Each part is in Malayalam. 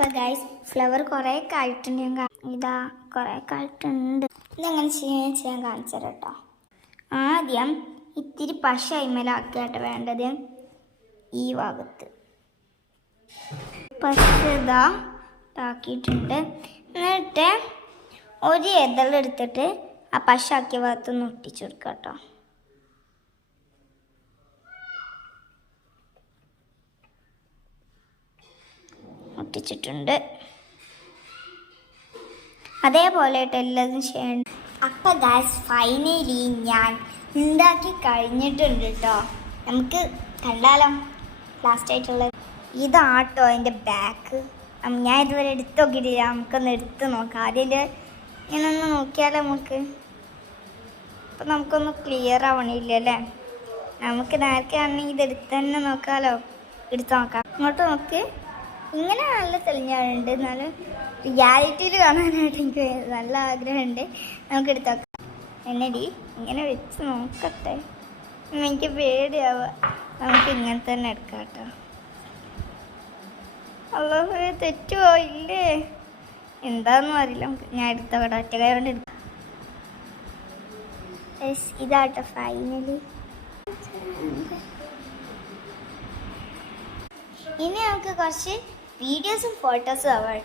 അപ്പോൾ ഗൈസ് ഫ്ലവർ കുറേ ആയിട്ടുണ്ട്. ഇതാ കുറേ ആയിട്ടുണ്ട്. ഇതെങ്ങനെ ചെയ്യാൻ കാണിച്ചു തരാം കേട്ടോ. ആദ്യം ഇത്തിരി പശ അയിമലാക്കിയാട്ടോ വേണ്ടത്. ഈ ഭാഗത്ത് പശ ഇതാക്കിയിട്ടുണ്ട്. എന്നിട്ട് ഒരു എതളെടുത്തിട്ട് ആ പശ ആക്കിയ ഭാഗത്തൊന്ന് ഒട്ടിച്ചു കൊടുക്കുക കേട്ടോ. ഒട്ടിച്ചിട്ടുണ്ട്. അതേപോലെ എല്ലാതും ചെയ്യണം. അപ്പം ഗൈസ് ഫൈനലി ഞാൻ ഉണ്ടാക്കി കഴിഞ്ഞിട്ടുണ്ട് കേട്ടോ. നമുക്ക് കണ്ടാലോ ലാസ്റ്റ് ആയിട്ടുള്ളത്. ഇതാട്ടോ അതിൻ്റെ ബാക്ക്. ഞാൻ ഇതുവരെ എടുത്ത് നോക്കിയിട്ടില്ല. നമുക്കൊന്ന് എടുത്ത് നോക്കാം. ആദ്യം ഇങ്ങനൊന്ന് നോക്കിയാലോ നമുക്ക്. അപ്പം നമുക്കൊന്ന് ക്ലിയർ ആവണില്ല അല്ലേ. നമുക്ക് നേരത്തെ ആണെങ്കിൽ ഇത് എടുത്ത് തന്നെ നോക്കാമല്ലോ. എടുത്ത് നോക്കാം. ഇങ്ങോട്ട് നോക്ക്. ഇങ്ങനെ നല്ല തെളിഞ്ഞാളുണ്ട്. എന്നാലും റിയാലിറ്റിയിൽ കാണാനായിട്ട് എനിക്ക് നല്ല ആഗ്രഹമുണ്ട്. നമുക്ക് എടുത്ത് നോക്കാം. എന്നടി ഇങ്ങനെ വെച്ച് നോക്കട്ടെ. എനിക്ക് പേടിയാവുക. നമുക്ക് ഇങ്ങനെ തന്നെ എടുക്കാം കേട്ടോ. അല്ലോ തെറ്റുമോ ഇല്ലേ എന്താണെന്നും അറിയില്ല. ഞാൻ എടുത്ത കട ഒറ്റ കൈ കൊണ്ട് എടുക്കാം. ഇതാട്ടോ ഫൈനലി. ഇനി നമുക്ക് കുറച്ച് വീഡിയോസും ഫോട്ടോസും ആവാം.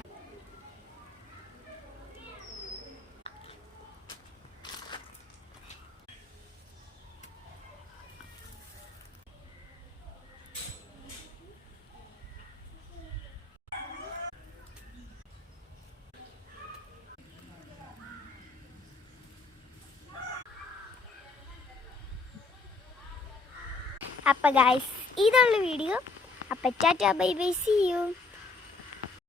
അപ്പം ഗൈസ് ഇതുള്ള വീഡിയോ. അപ്പം tata bye bye, see U.